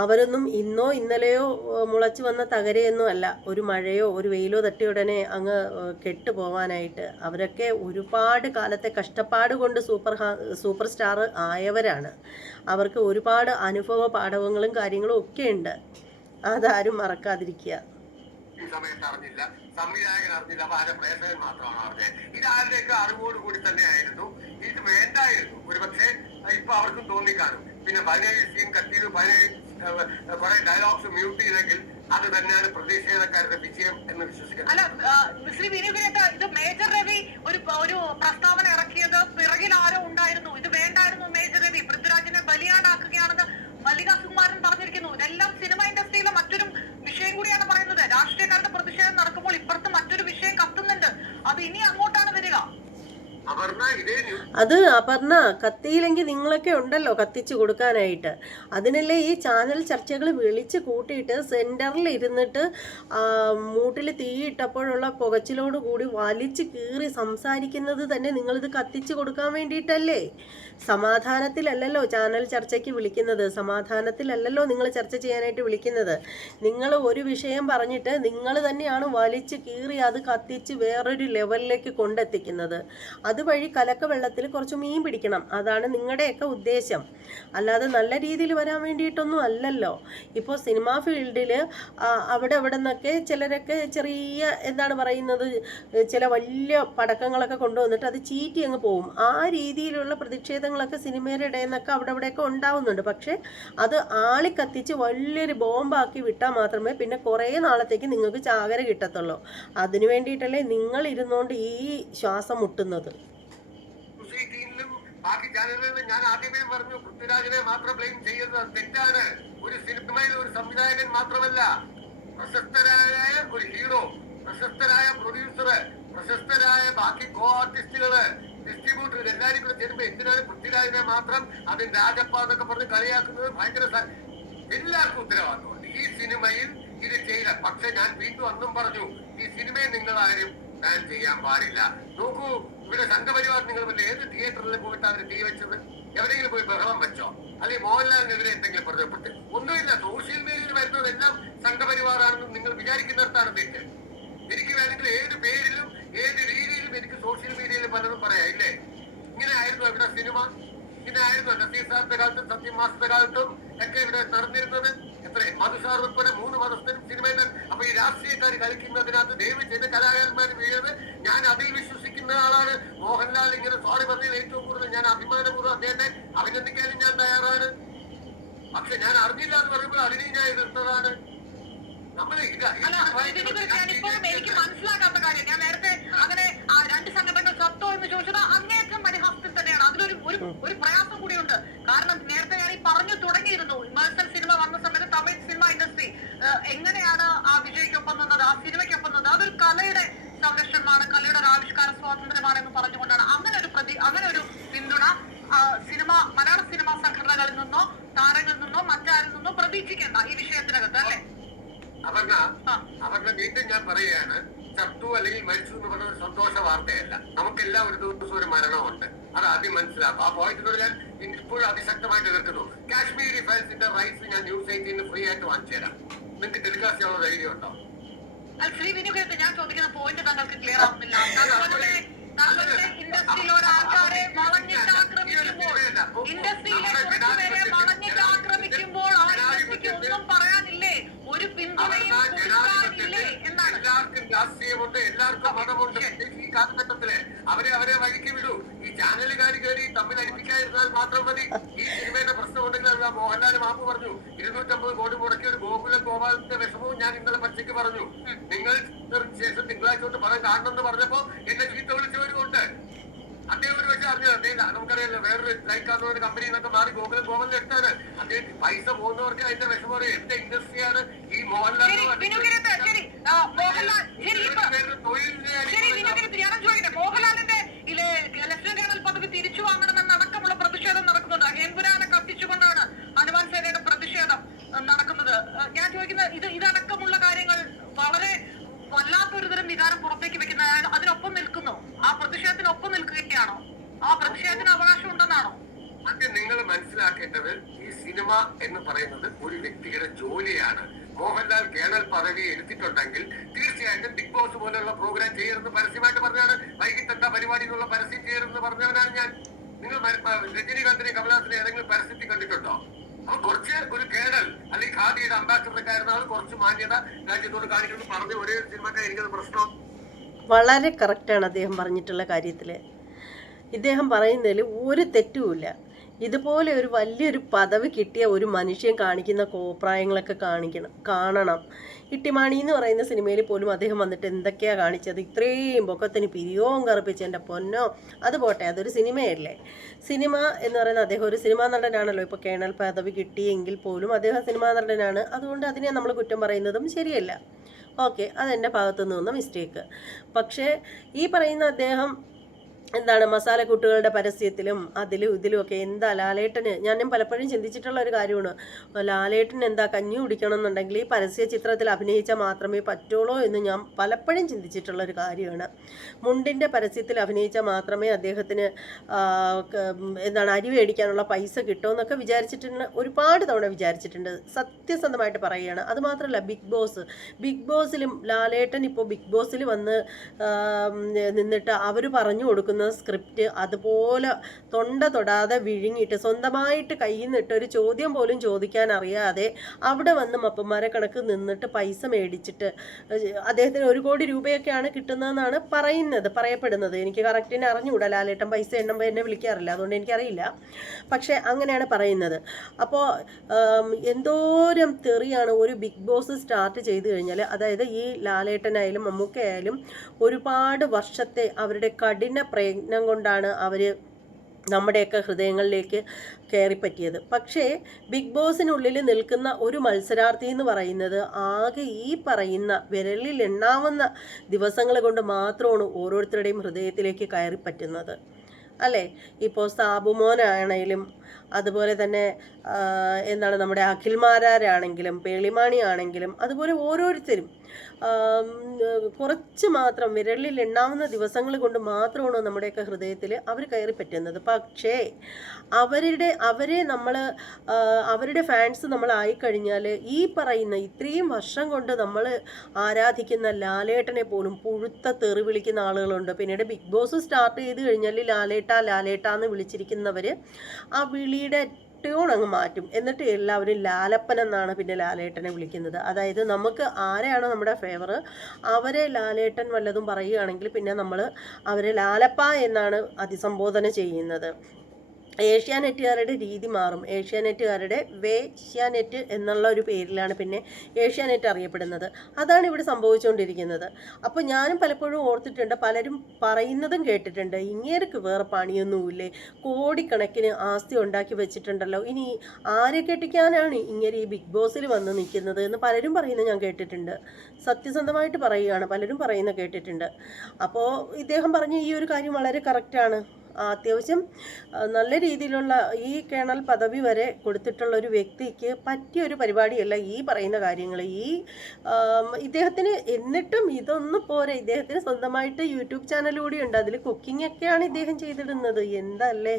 അവരൊന്നും ഇന്നോ ഇന്നലെയോ മുളച്ച് വന്ന തകരയൊന്നും അല്ല. ഒരു മഴയോ ഒരു വെയിലോ തട്ടിയ ഉടനെ അങ്ങ് കെട്ടുപോവാനായിട്ട് കെട്ടു പോവാനായിട്ട് അവരൊക്കെ ഒരുപാട് കാലത്തെ കഷ്ടപ്പാട് കൊണ്ട് സൂപ്പർ സൂപ്പർ സ്റ്റാർ ആയവരാണ്. അവർക്ക് ഒരുപാട് അനുഭവ പാഠവങ്ങളും കാര്യങ്ങളും ഒക്കെ ഉണ്ട്. അതാരും മറക്കാതിരിക്കുക. ഈ സമയത്ത് അറിഞ്ഞില്ല. സംവിധായകൻ അറിഞ്ഞില്ല. അപ്പൊ ആരുടെ പ്രേക്ഷകൻ മാത്രമാണ് അറിഞ്ഞത്. ഇത് ആരുടെയൊക്കെ അറിവോട് കൂടി തന്നെ ആയിരുന്നു. ഇത് വേണ്ടായിരുന്നു. ഒരു പക്ഷേ ഇപ്പൊ അവർക്കും തോന്നിക്കാണും. പിന്നെ പതിനേഴ് സീൻ കട്ട് ചെയ്ത് പതിനേഴ് കുറെ ഡയലോഗ്സ് മ്യൂട്ട് ചെയ്തെങ്കിൽ അത് തന്നെയാണ് പ്രതിഷേധക്കാരുടെ വിജയം എന്ന് വിശ്വസിക്കുന്നത്. ഇത് മേജർ രവി ഒരു ഒരു പ്രസ്താവന ഇറക്കിയത് പിറകിൽ ആരോ ഉണ്ടായിരുന്നു. ഇത് വേണ്ടായിരുന്നു മേജർ രവി പൃഥ്വിരാജിനെ ബലിയാടാക്കുകയാണെന്ന് മല്ലിക സുകുമാരൻ പറഞ്ഞിരിക്കുന്നു ഇതെല്ലാം സിനിമ ഇൻഡസ്ട്രിയിലെ മറ്റൊരു വിഷയം കൂടിയാണ് പറയുന്നത് രാഷ്ട്രീയക്കാരുടെ പ്രതിഷേധം നടക്കുമ്പോൾ ഇപ്പുറത്ത് മറ്റൊരു വിഷയം കത്തുന്നുണ്ട് അത് ഇനി അങ്ങോട്ടാണ് വരിക അവർ അത് അപർണ കത്തിയില്ലെങ്കിൽ നിങ്ങളൊക്കെ ഉണ്ടല്ലോ കത്തിച്ചു കൊടുക്കാനായിട്ട്. അതിനല്ലേ ഈ ചാനൽ ചർച്ചകൾ വിളിച്ച് കൂട്ടിയിട്ട് സെന്ററിൽ ഇരുന്നിട്ട് മൂട്ടിൽ തീയിട്ടപ്പോഴുള്ള പുകച്ചിലോട് കൂടി വലിച്ച് കീറി സംസാരിക്കുന്നത് തന്നെ നിങ്ങളിത് കത്തിച്ചു കൊടുക്കാൻ വേണ്ടിയിട്ടല്ലേ? സമാധാനത്തിലല്ലല്ലോ ചാനൽ ചർച്ചയ്ക്ക് വിളിക്കുന്നത്. സമാധാനത്തിലല്ലല്ലോ നിങ്ങൾ ചർച്ച ചെയ്യാനായിട്ട് വിളിക്കുന്നത്. നിങ്ങൾ ഒരു വിഷയം പറഞ്ഞിട്ട് നിങ്ങൾ തന്നെയാണ് വലിച്ച് കീറി അത് കത്തിച്ച് വേറൊരു ലെവലിലേക്ക് കൊണ്ടെത്തിക്കുന്നത്. അതുവഴി കലക്ക വെള്ളത്തിൽ കുറച്ച് മീൻ പിടിക്കണം. അതാണ് നിങ്ങളുടെയൊക്കെ ഉദ്ദേശം. അല്ലാതെ നല്ല രീതിയിൽ വരാൻ വേണ്ടിയിട്ടൊന്നും അല്ലല്ലോ. ഇപ്പോൾ സിനിമാ ഫീൽഡിൽ അവിടെ അവിടെ നിന്നൊക്കെ ചിലരൊക്കെ ചെറിയ എന്താണ് പറയുന്നത് ചില വലിയ പടക്കങ്ങളൊക്കെ കൊണ്ടുവന്നിട്ട് അത് ചീറ്റി അങ്ങ് പോകും ആ രീതിയിലുള്ള പ്രതിഷേധങ്ങളൊക്കെ സിനിമയുടെ ഇടയിൽ നിന്നൊക്കെ അവിടെ അവിടെയൊക്കെ ഉണ്ടാവുന്നുണ്ട്. പക്ഷേ അത് ആളി കത്തിച്ച് വലിയൊരു ബോംബാക്കി വിട്ടാൽ മാത്രമേ പിന്നെ കുറേ നാളത്തേക്ക് നിങ്ങൾക്ക് ചാകര കിട്ടത്തുള്ളൂ. അതിനു വേണ്ടിയിട്ടല്ലേ നിങ്ങൾ ഇരുന്നുകൊണ്ട് ഈ ശ്വാസം മുട്ടുന്നത്. ബാക്കി ചാനലുകളിൽ ഞാൻ ആദ്യമേ പറഞ്ഞു പൃഥ്വിരാജിനെ മാത്രം ബ്ലെയിം ചെയ്യുന്നത് തെറ്റാണ്. ഒരു സിനിമയിൽ ഒരു സംവിധായകൻ മാത്രമല്ല പ്രശസ്തരായ ഒരു ഹീറോ പ്രശസ്തരായ പ്രൊഡ്യൂസർ പ്രശസ്തരായ ബാക്കി കോ ആർട്ടിസ്റ്റുകൾ ഡിസ്ട്രിബ്യൂട്ടർ എല്ലാരും കൂടെ ചേരുമ്പോ എന്തിനാണ് പൃഥ്വിരാജിനെ മാത്രം അതിന് രാജപ്പ എന്നൊക്കെ പറഞ്ഞ് കളിയാക്കുന്നത്? ഭയങ്കര എല്ലാവർക്കും ഉത്തരവാദിത്വമുണ്ട് ഈ സിനിമയിൽ ഇത് ചെയ്യില്ല പക്ഷെ ഞാൻ വീണ്ടും അന്നും പറഞ്ഞു ഈ സിനിമയെ നിങ്ങൾ ആരും ചെയ്യാൻ പാടില്ല. നോക്കൂ ഇവിടെ സംഘപരിവാർ നിങ്ങൾ വല്ല ഏത് തിയേറ്ററിൽ പോയിട്ട് അവർ തീ വെച്ചത്? എവിടെയെങ്കിലും പോയി ബഹളം വെച്ചോ? അല്ലെങ്കിൽ മോഹൻലാലിനെതിരെ എന്തെങ്കിലും പ്രതിപ്പെട്ട് ഒന്നുമില്ല സോഷ്യൽ മീഡിയയിൽ വരുന്നതെല്ലാം സംഘപരിവാറാണെന്ന് നിങ്ങൾ വിചാരിക്കുന്നിടത്താണ് തെറ്റ്. എനിക്ക് വേണമെങ്കിൽ ഏത് പേരിലും ഏത് രീതിയിലും എനിക്ക് സോഷ്യൽ മീഡിയയിൽ പലതും പറയാം ഇല്ലേ? ഇങ്ങനെ ആയിരുന്നു ഇവിടെ സിനിമ. ഇങ്ങനെ ആയിരുന്നു നസീർ സാറിന്റെ കാലത്തും സത്യം മാസത്തെ കാലത്തും ഒക്കെ ഇവിടെ നടന്നിരുന്നത്. എത്ര മധുസാർ ഉൾപ്പെടെ മൂന്ന് മതസ്ഥരും സിനിമയിൽ അപ്പൊ ഈ രാഷ്ട്രീയക്കാർ കളിക്കുന്നതിനകത്ത് ദൈവം ചെയ്ത കലാകാരന്മാർ വീഴത് ഞാൻ അതിൽ വിശ്വസിക്കുന്ന ആളാണ്. മോഹൻലാൽ ഇങ്ങനെ സോറി പറഞ്ഞതിൽ ഏറ്റവും കൂടുതൽ ഞാൻ അഭിമാനപൂർവം അദ്ദേഹത്തെ അഭിനന്ദിക്കാനും ഞാൻ തയ്യാറാണ്. പക്ഷെ ഞാൻ അറിഞ്ഞില്ല എന്ന് പറയുമ്പോൾ അതിനെ ഞാൻ എതിർത്തതാണ്. എനിക്ക് മനസ്സിലാക്കാത്ത കാര്യം. ഞാൻ നേരത്തെ അങ്ങനെ രണ്ട് സംഘടനകൾ സത്തോ എന്ന് ചോദിച്ചത് അങ്ങേറ്റം പരിഹാസത്തിൽ തന്നെയാണ്. അതിലൊരു ഒരു പ്രയാസം കൂടിയുണ്ട്. കാരണം നേരത്തെ ഞാൻ ഈ പറഞ്ഞു തുടങ്ങിയിരുന്നു. ഇമേഴ്സൽ സിനിമ വന്ന സമയത്ത് തമിഴ് സിനിമ ഇൻഡസ്ട്രി എങ്ങനെയാണ് ആ വിജയ്ക്കൊപ്പം നിന്നത് ആ സിനിമയ്ക്കൊപ്പം നിന്നത്? അതൊരു കലയുടെ സംരക്ഷണമാണ് കലയുടെ ഒരു ആവിഷ്കാര സ്വാതന്ത്ര്യമാണ് എന്ന് പറഞ്ഞുകൊണ്ടാണ് അങ്ങനെ ഒരു പ്രതി അങ്ങനെ ഒരു പിന്തുണ സിനിമ മലയാള സിനിമാ സംഘടനകളിൽ നിന്നോ താരങ്ങളിൽ നിന്നോ മറ്റാരിൽ നിന്നോ പ്രതീക്ഷിക്കേണ്ട ഈ വിഷയത്തിനകത്ത് അല്ലേ? അപർണ ആ. അപർണ വീണ്ടും ഞാൻ പറയുകയാണ് ചത്തു അല്ലെങ്കിൽ മരിച്ചു എന്ന് പറഞ്ഞ സന്തോഷ വാർത്തയല്ല. നമുക്കെല്ലാം ഒരു ദിവസം ഒരു മരണമുണ്ട്. അത് ആദ്യം മനസ്സിലാക്കും. ആ പോയിന്റിനോട് ഞാൻ ഇപ്പോഴും അതിശക്തമായിട്ട് എതിർക്കുന്നു. കാശ്മീരി ഫയൽസിന്റെ റൈറ്റ്സ് ഞാൻ ന്യൂസ് എയ്റ്റീന് ഫ്രീ ആയിട്ട് വാങ്ങിച്ചു തരാം. നിങ്ങൾക്ക് ടെലികാസ്റ്റ് ചെയ്യാനുള്ള ധൈര്യം ഉണ്ടോ? ഇൻഡസ്ട്രിയിലേക്ക് ശ്രീ വിനുകേട്ട് ഞാൻ ചോദിക്കുന്ന പോയിന്റ് താങ്കൾക്ക് ക്ലിയർ ആവുന്നില്ല. താങ്കളുടെ താങ്കളുടെ ഇൻഡസ്ട്രിയിൽ ഒരാൾക്കാരെ വളഞ്ഞിട്ട് ആക്രമിക്കുമ്പോൾ ഇൻഡസ്ട്രിയിലെ കുറച്ചുപേരെ വളഞ്ഞിട്ട് ആക്രമിക്കുമ്പോൾ ആ ഇൻഡസ്ട്രിക്ക് ഒന്നും പറയാനില്ലേ? ഒരു പിന്തുണയും എല്ലാവർക്കും രാഷ്ട്രീയമുണ്ട് എല്ലാവർക്കും മതമുണ്ട്. ഈ കാലഘട്ടത്തിൽ അവരെ അവരെ വഴിക്ക് വിടൂ. ഈ ചാനലുകാർ കയറി തമ്മിൽ അടിപ്പിക്കാതിരുന്നാൽ മാത്രം മതി. ഈ സിനിമയുടെ പ്രശ്നമുണ്ടെങ്കിൽ അത് ആ മോഹൻലാൽ മാപ്പ് പറഞ്ഞു. ഇരുന്നൂറ്റമ്പത് കോടി മുടക്കിയ ഒരു ഗോകുല ഗോപാലത്തിന്റെ വിഷമവും ഞാൻ ഇന്നലെ പച്ചയ്ക്ക് പറഞ്ഞു. നിങ്ങൾ ശേഷം തിങ്കളാഴ്ച കൊണ്ട് പണം കാണണമെന്ന് പറഞ്ഞപ്പോ എന്നെ ചീത്ത വിളിച്ചവരുമുണ്ട്. അദ്ദേഹം ഒരു പക്ഷേ അറിഞ്ഞത് അദ്ദേഹം നമുക്കറിയാലോ വേറൊരു ലൈക്കാന്ന് ഒരു കമ്പനി എന്നൊക്കെ മാറി ഗോകുലം ഗോകുലം എടുത്താണ് അദ്ദേഹം പൈസ പോകുന്നവർക്ക് അതിന്റെ വിഷമം അറിയാം എന്റെ ഇൻഡസ്ട്രിയാണ് ഈ മോഹൻലാൽ മോഹൻലാലിന്റെ ലഫ്റ്റനന്റ് കേണൽ പദവി തിരിച്ചു വാങ്ങണമെന്ന് അടക്കമുള്ള പ്രതിഷേധം നടക്കുന്നുണ്ട്. എൻപുരാനെ കത്തിച്ചുകൊണ്ടാണ് ഹനുമാൻ സേനയുടെ പ്രതിഷേധം നടക്കുന്നത്. ഞാൻ ചോദിക്കുന്നത് ഇത് ഇതടക്കമുള്ള കാര്യങ്ങൾ വളരെ വല്ലാത്തൊരു തരം വികാരം പുറത്തേക്ക് വെക്കുന്ന അതായത് അതിനൊപ്പം നിൽക്കുന്നു. ആ പ്രതിഷേധത്തിനൊപ്പം നിൽക്കുകയാണോ? ആ പ്രതിഷേധത്തിന് അവകാശം ഉണ്ടെന്നാണോ അത് നിങ്ങൾ മനസ്സിലാക്കേണ്ടത് ഈ സിനിമ എന്ന് പറയുന്നത് ഒരു വ്യക്തിയുടെ ജോലിയാണ്. മോഹൻലാൽ കേണൽ പദവി എടുത്തിട്ടുണ്ടെങ്കിൽ തീർച്ചയായിട്ടും ബിഗ് ബോസ് പോലെയുള്ള പ്രോഗ്രാം ചെയ്യരുതെന്ന് പരസ്യമായിട്ട് പറഞ്ഞാണ് വൈകിട്ട് പരിപാടി എന്നുള്ള പരസ്യം ചെയ്യരുതെന്ന് പറഞ്ഞവനാണ് ഞാൻ. നിങ്ങൾ രജനീകാന്തിനെ കമലാസിനെ ഏതെങ്കിലും പരസ്യത്തിൽ കണ്ടിട്ടുണ്ടോ? കുറച്ച് ഒരു കേടൽ അല്ലെങ്കിൽ ഖാദിയുടെ അംബാസിഡറൊക്കെ ആയിരുന്ന ആൾ കുറച്ച് മാന്യത രാജ്യത്തോട് കാണിക്കുന്നത് പറഞ്ഞ് ഒരേ എനിക്കത് പ്രശ്നം. വളരെ കറക്റ്റാണ് അദ്ദേഹം പറഞ്ഞിട്ടുള്ള കാര്യത്തിൽ ഇദ്ദേഹം പറയുന്നതിൽ ഒരു തെറ്റുമില്ല. ഇതുപോലെ ഒരു വലിയൊരു പദവി കിട്ടിയ ഒരു മനുഷ്യൻ കാണിക്കുന്ന കോപ്രായങ്ങളൊക്കെ കാണിക്കണം കാണണം. ഇട്ടിമാണി എന്ന് പറയുന്ന സിനിമയിൽ പോലും അദ്ദേഹം വന്നിട്ട് എന്തൊക്കെയാണ് കാണിച്ചത്? ഇത്രയും പൊക്കത്തിന് പിരിയോം കറുപ്പിച്ച് എന്റെ പൊന്നോ. അത് പോട്ടെ അതൊരു സിനിമയല്ലേ? സിനിമ എന്ന് പറയുന്ന അദ്ദേഹം ഒരു സിനിമാ നടനാണല്ലോ. ഇപ്പോൾ കേണൽ പദവി കിട്ടിയെങ്കിൽ പോലും അദ്ദേഹം സിനിമാ നടനാണ്. അതുകൊണ്ട് അതിനെ നമ്മൾ കുറ്റം പറയുന്നതും ശരിയല്ല. ഓക്കെ അതെന്റെ ഭാഗത്തു വന്ന മിസ്റ്റേക്ക് പക്ഷേ ഈ പറയുന്ന അദ്ദേഹം എന്താണ് മസാലക്കൂട്ടുകളുടെ പരസ്യത്തിലും അതിലും ഇതിലും ഒക്കെ എന്താ ലാലേട്ടന്? ഞാനും പലപ്പോഴും ചിന്തിച്ചിട്ടുള്ള ഒരു കാര്യമാണ്. ലാലേട്ടൻ എന്താ കഞ്ഞി കുടിക്കണം എന്നുണ്ടെങ്കിൽ ഈ പരസ്യ ചിത്രത്തിൽ അഭിനയിച്ചാൽ മാത്രമേ പറ്റുള്ളൂ എന്ന് ഞാൻ പലപ്പോഴും ചിന്തിച്ചിട്ടുള്ള ഒരു കാര്യമാണ്. മുണ്ടിന്റെ പരസ്യത്തിൽ അഭിനയിച്ചാൽ മാത്രമേ അദ്ദേഹത്തിന് എന്താണ് അരി മേടിക്കാനുള്ള പൈസ കിട്ടുമെന്നൊക്കെ വിചാരിച്ചിട്ടുണ്ട്. ഒരുപാട് തവണ വിചാരിച്ചിട്ടുണ്ട്. സത്യസന്ധമായിട്ട് പറയുകയാണ്. അതുമാത്രമല്ല ബിഗ് ബോസ്. ബിഗ് ബോസിലും ലാലേട്ടൻ ഇപ്പോൾ ബിഗ് ബോസിൽ വന്ന് നിന്നിട്ട് അവർ പറഞ്ഞു കൊടുക്കുന്ന സ്ക്രിപ്റ്റ് അതുപോലെ തൊണ്ട തൊടാതെ വിഴുങ്ങിയിട്ട് സ്വന്തമായിട്ട് കയ്യിൽ നിന്നിട്ട് ഒരു ചോദ്യം പോലും ചോദിക്കാൻ അറിയാതെ അവിടെ വന്ന് മപ്പന്മാരെ കണക്ക് നിന്നിട്ട് പൈസ മേടിച്ചിട്ട് അദ്ദേഹത്തിന് ഒരു കോടി രൂപയൊക്കെയാണ് കിട്ടുന്നതെന്നാണ് പറയുന്നത് പറയപ്പെടുന്നത്. എനിക്ക് കറക്റ്റിനെ അറിഞ്ഞുകൂടാ ലാലേട്ടൻ പൈസ എണ്ണുമ്പോൾ എന്നെ വിളിക്കാറില്ല അതുകൊണ്ട് എനിക്കറിയില്ല. പക്ഷേ അങ്ങനെയാണ് പറയുന്നത്. അപ്പോൾ എന്തോരം തെറിയാണ് ഒരു ബിഗ് ബോസ് സ്റ്റാർട്ട് ചെയ്തു കഴിഞ്ഞാൽ അതായത് ഈ ലാലേട്ടനായാലും മമ്മൂക്കയായാലും ഒരുപാട് വർഷത്തെ അവരുടെ കഠിന പ്രയത്നം കൊണ്ടാണ് അവർ നമ്മുടെയൊക്കെ ഹൃദയങ്ങളിലേക്ക് കയറിപ്പറ്റിയത്. പക്ഷേ ബിഗ് ബോസിനുള്ളിൽ നിൽക്കുന്ന ഒരു മത്സരാർത്ഥി എന്ന് പറയുന്നത് ആകെ ഈ പറയുന്ന വിരലിൽ എണ്ണാവുന്ന ദിവസങ്ങൾ കൊണ്ട് മാത്രമാണ് ഓരോരുത്തരുടെയും ഹൃദയത്തിലേക്ക് കയറിപ്പറ്റുന്നത്. അല്ലേ? ഇപ്പോൾ സാബുമോനാണെങ്കിലും അതുപോലെ തന്നെ എന്താണ് നമ്മുടെ അഖിൽമാരാരാണെങ്കിലും പേളിമാണി ആണെങ്കിലും അതുപോലെ ഓരോരുത്തരും കുറച്ച് മാത്രം വിരലിൽ എണ്ണാവുന്ന ദിവസങ്ങൾ കൊണ്ട് മാത്രമാണ് നമ്മുടെയൊക്കെ ഹൃദയത്തിൽ അവർ കയറി പറ്റുന്നത്? പക്ഷേ അവരുടെ അവരെ നമ്മൾ അവരുടെ ഫാൻസ് നമ്മളായി കഴിഞ്ഞാൽ ഈ പറയുന്ന ഇത്രയും വർഷം കൊണ്ട് നമ്മൾ ആരാധിക്കുന്ന ലാലേട്ടനെ പോലും പുഴുത്ത തെറി വിളിക്കുന്ന ആളുകളുണ്ട്. പിന്നീട് ബിഗ് ബോസ് സ്റ്റാർട്ട് ചെയ്ത് കഴിഞ്ഞാൽ ലാലേട്ട ലാലേട്ട എന്ന് വിളിച്ചിരിക്കുന്നവർ ആ വിളിയുടെ ട്യൂൺ അങ്ങ് മാറ്റും. എന്നിട്ട് എല്ലാവരും ലാലപ്പൻ എന്നാണ് പിന്നെ ലാലേട്ടനെ വിളിക്കുന്നത്. അതായത് നമുക്ക് ആരെയാണോ നമ്മുടെ ഫേവർ അവരെ ലാലേട്ടൻ വല്ലതും പറയുകയാണെങ്കിൽ പിന്നെ നമ്മൾ അവരെ ലാലപ്പ എന്നാണ് അതിസംബോധന ചെയ്യുന്നത്. ഏഷ്യാനെറ്റുകാരുടെ രീതി മാറും. ഏഷ്യാനെറ്റുകാരുടെ വേഷ്യാനെറ്റ് എന്നുള്ള ഒരു പേരിലാണ് പിന്നെ ഏഷ്യാനെറ്റ് അറിയപ്പെടുന്നത്. അതാണ് ഇവിടെ സംഭവിച്ചുകൊണ്ടിരിക്കുന്നത്. അപ്പോൾ ഞാനും പലപ്പോഴും ഓർത്തിട്ടുണ്ട് പലരും പറയുന്നതും കേട്ടിട്ടുണ്ട്. ഇങ്ങേർക്ക് വേറെ പണിയൊന്നുമില്ലേ? കോടിക്കണക്കിന് ആസ്തി ഉണ്ടാക്കി വെച്ചിട്ടുണ്ടല്ലോ. ഇനി ആരെ കെട്ടിക്കാനാണ് ഇങ്ങനെ ഈ ബിഗ് ബോസിൽ വന്ന് നിൽക്കുന്നത് എന്ന് പലരും പറയുന്നത് ഞാൻ കേട്ടിട്ടുണ്ട്. സത്യസന്ധമായിട്ട് പറയുകയാണ്. പലരും പറയുന്ന കേട്ടിട്ടുണ്ട്. അപ്പോൾ ഇദ്ദേഹം പറഞ്ഞ ഈ ഒരു കാര്യം വളരെ കറക്റ്റാണ്. അത്യാവശ്യം നല്ല രീതിയിലുള്ള ഈ കേണൽ പദവി വരെ കൊടുത്തിട്ടുള്ള ഒരു വ്യക്തിക്ക് പറ്റിയ ഒരു പരിപാടിയല്ല ഈ പറയുന്ന കാര്യങ്ങൾ. ഈ ഇദ്ദേഹത്തിന് എന്നിട്ടും ഇതൊന്നും പോരെ. ഇദ്ദേഹത്തിന് സ്വന്തമായിട്ട് യൂട്യൂബ് ചാനൽ കൂടി ഉണ്ട്. അതിൽ കുക്കിംഗ് ഒക്കെയാണ് ഇദ്ദേഹം ചെയ്തിടുന്നത്. എന്തല്ലേ?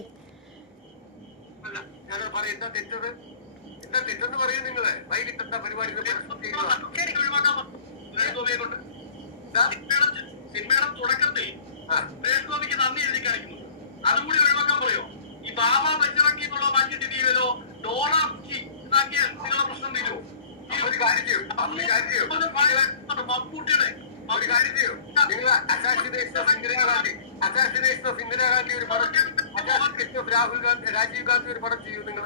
തെറ്റെന്ന് പറയും നിങ്ങൾ. വൈകിട്ട് എന്താ പരിപാടി. സിനിമയുടെ തുടക്കത്തിൽ നന്ദി എഴുതി കാണിക്കുന്നു അതും കൂടി ഒഴിവാക്കാൻ പറയോ ഈ ബാബ ബച്ചിറക്കി എന്നുള്ള മാറ്റി തിരിയുമല്ലോ? ഡോള കുക്കി എന്നാക്കിയ നിങ്ങളുടെ പ്രശ്നം തീരുമോ ഒരു കാര്യം ചെയ്യൂ. ഒരു കാര്യം ചെയ്യൂ. മമ്മൂട്ടിയുടെ ഒരു കാര്യം ചെയ്യൂ. നിങ്ങൾ assassination of Indira Gandhi assassination of Indira Gandhi ഒരു പടം അസാസിനേഷൻ ഓഫ് രാഹുൽ ഗാന്ധി രാജീവ് ഗാന്ധി ഒരു പടം ചെയ്യൂ നിങ്ങൾ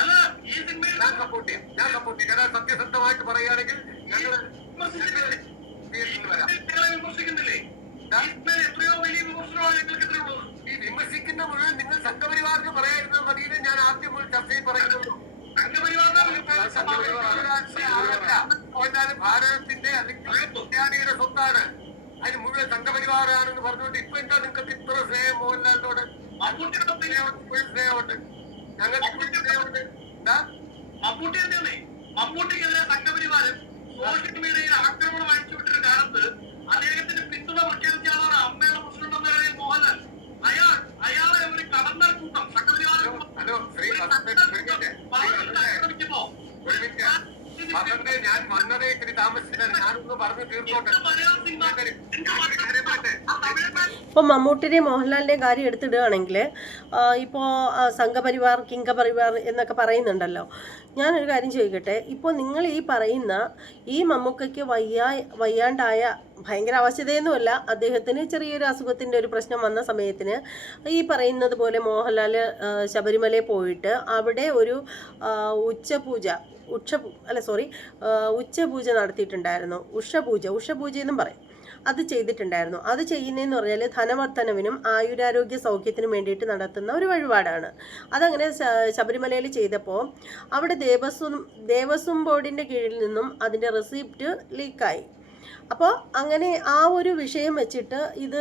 അല്ല ഈ സിനിമയിൽ ഞാൻ സപ്പോർട്ട് ചെയ്യാം. ഞാൻ സപ്പോർട്ട് ചെയ്യാം. ഞാൻ സത്യസന്ധമായിട്ട് പറയുകയാണെങ്കിൽ ഞങ്ങൾ വിമർശിക്കുന്നില്ലേ? സിനിമയിൽ എത്രയോ വലിയ വിമർശനമാണ് നിങ്ങൾക്ക് ഉള്ളത് ഈ വിമർശിക്കുന്ന മുഴുവൻ നിങ്ങൾ സംഘപരിവാറിന് പറയായിരുന്ന മതിയെ ഞാൻ ആദ്യം ചർച്ചയിൽ പറയുന്നുള്ളൂ. എന്നാലും ഭാരതത്തിന്റെ അല്ലെങ്കിൽ ക്രിസ്ത്യാനിയുടെ സ്വത്താണ്. അതിന് മുഴുവൻ സംഘപരിവാറാണെന്ന് പറഞ്ഞുകൊണ്ട് ഇപ്പൊ എന്താ നിങ്ങൾക്ക് ഇത്ര സ്നേഹം മോഹൻലാലിനോട്? സ്നേഹമുണ്ട്. ഞങ്ങൾക്ക് സ്നേഹമുണ്ട്. എന്താ? മമ്മൂട്ടി എന്താണ്? മമ്മൂട്ടിക്കെതിരെ സംഘപരിവാരം സോഷ്യൽ മീഡിയയിൽ ആക്രമണം അഴിച്ചുവിട്ടൊരു കാലത്ത് അദ്ദേഹത്തിന് പിന്തുണ പ്രഖ്യാപിച്ച ആളാണ് അമ്മയുടെ പ്രസിഡന്റ് എന്ന നിലയിൽ മോഹൻലാൽ അയാൾ അയാളെ ഒരു കടന്നൽ കൂട്ടം സംഘപരിവാരം ആക്രമിക്കുമ്പോ ഞാൻ വന്നതേ ഇത്തിരി താമസിച്ചിട്ടാണ് ഞാനൊന്ന് പറഞ്ഞു തീർന്നോട്ടെ ഇപ്പോൾ മമ്മൂട്ടിയുടെയും മോഹൻലാലിന്റെയും കാര്യം എടുത്തിടുകയാണെങ്കിൽ ഇപ്പോൾ സംഘപരിവാർ കിങ്കപരിവാർ എന്നൊക്കെ പറയുന്നുണ്ടല്ലോ. ഞാനൊരു കാര്യം ചോദിക്കട്ടെ? ഇപ്പോൾ നിങ്ങൾ ഈ പറയുന്ന ഈ മമ്മൂക്കയ്ക്ക് വയ്യാ വയ്യാണ്ടായ ഭയങ്കര അവശതയൊന്നുമല്ല അദ്ദേഹത്തിന് ചെറിയൊരു അസുഖത്തിന്റെ ഒരു പ്രശ്നം വന്ന സമയത്തിന് ഈ പറയുന്നത് പോലെ മോഹൻലാൽ ശബരിമലയിൽ പോയിട്ട് അവിടെ ഒരു ഉച്ചപൂജ ഉച്ച അല്ല സോറി ഉച്ചപൂജ നടത്തിയിട്ടുണ്ടായിരുന്നു. ഉഷപൂജ ഉഷപൂജ എന്നും പറയും. അത് ചെയ്തിട്ടുണ്ടായിരുന്നു. അത് ചെയ്യുന്നതെന്ന് പറഞ്ഞാൽ ധനവർദ്ധനവിനും ആയുരാരോഗ്യ സൗഖ്യത്തിനും വേണ്ടിയിട്ട് നടത്തുന്ന ഒരു വഴിപാടാണ്. അതങ്ങനെ ശബരിമലയിൽ ചെയ്തപ്പോൾ അവിടെ ദേവസ്വം ദേവസ്വം ബോർഡിന്റെ കീഴിൽ നിന്നും അതിന്റെ റെസിപ്റ്റ് ലീക്കായി. അപ്പോൾ അങ്ങനെ ആ ഒരു വിഷയം വെച്ചിട്ട് ഇത്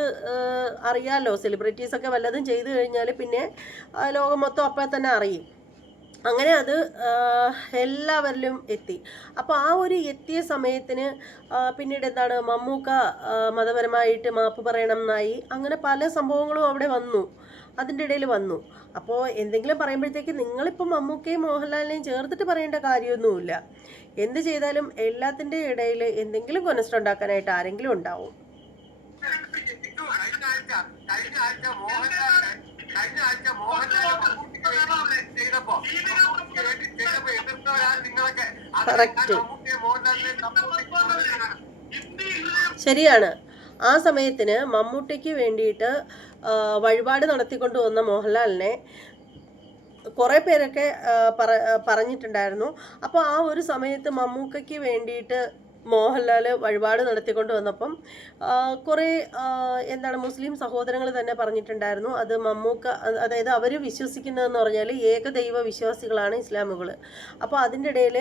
അറിയാമല്ലോ സെലിബ്രിറ്റീസൊക്കെ വല്ലതും ചെയ്തു കഴിഞ്ഞാൽ പിന്നെ ലോകം മൊത്തം അപ്പം തന്നെ അറിയും. അങ്ങനെ അത് എല്ലാവരിലും എത്തി. അപ്പോൾ ആ ഒരു എത്തിയ സമയത്തിന് പിന്നീട് എന്താണ് മമ്മൂക്ക മതപരമായിട്ട് മാപ്പ് പറയണം എന്നായി. അങ്ങനെ പല സംഭവങ്ങളും അവിടെ വന്നു. അതിന്റെ ഇടയിൽ വന്നു. അപ്പോൾ എന്തെങ്കിലും പറയുമ്പോഴത്തേക്ക് നിങ്ങളിപ്പോൾ മമ്മൂക്കയും മോഹൻലാലിനെയും ചേർത്തിട്ട് പറയേണ്ട കാര്യമൊന്നുമില്ല. എന്ത് ചെയ്താലും എല്ലാത്തിന്റെ ഇടയിൽ എന്തെങ്കിലും കൊനസ്റ്റ് ഉണ്ടാക്കാനായിട്ട് ആരെങ്കിലും ഉണ്ടാവും. കഴിഞ്ഞ ആഴ്ച കഴിഞ്ഞ ആഴ്ച കഴിഞ്ഞ ആഴ്ച മോഹൻലാൽ ചെയ്തപ്പോ. ചെയ്തപ്പോ എതിർത്തവരാണ് നിങ്ങളൊക്കെ. ശരിയാണ്. ആ സമയത്തിന് മമ്മൂട്ടിക്ക് വേണ്ടിയിട്ട് ആ, വഴിപാട് നടത്തിക്കൊണ്ട് വന്ന മോഹൻലാലിനെ കുറേ പേരൊക്കെ പറഞ്ഞിട്ടുണ്ടായിരുന്നു. അപ്പോൾ ആ ഒരു സമയത്ത് മമ്മൂക്കയ്ക്ക് വേണ്ടിയിട്ട് മോഹൻലാൽ വഴിപാട് നടത്തിക്കൊണ്ട് വന്നപ്പം കുറേ എന്താണ് മുസ്ലിം സഹോദരങ്ങൾ തന്നെ പറഞ്ഞിട്ടുണ്ടായിരുന്നു. അത് മമ്മൂക്ക അതായത് അവർ വിശ്വസിക്കുന്നതെന്ന് പറഞ്ഞാൽ ഏകദൈവ വിശ്വാസികളാണ് ഇസ്ലാമുകൾ അപ്പോൾ അതിന്റെ ഇടയിൽ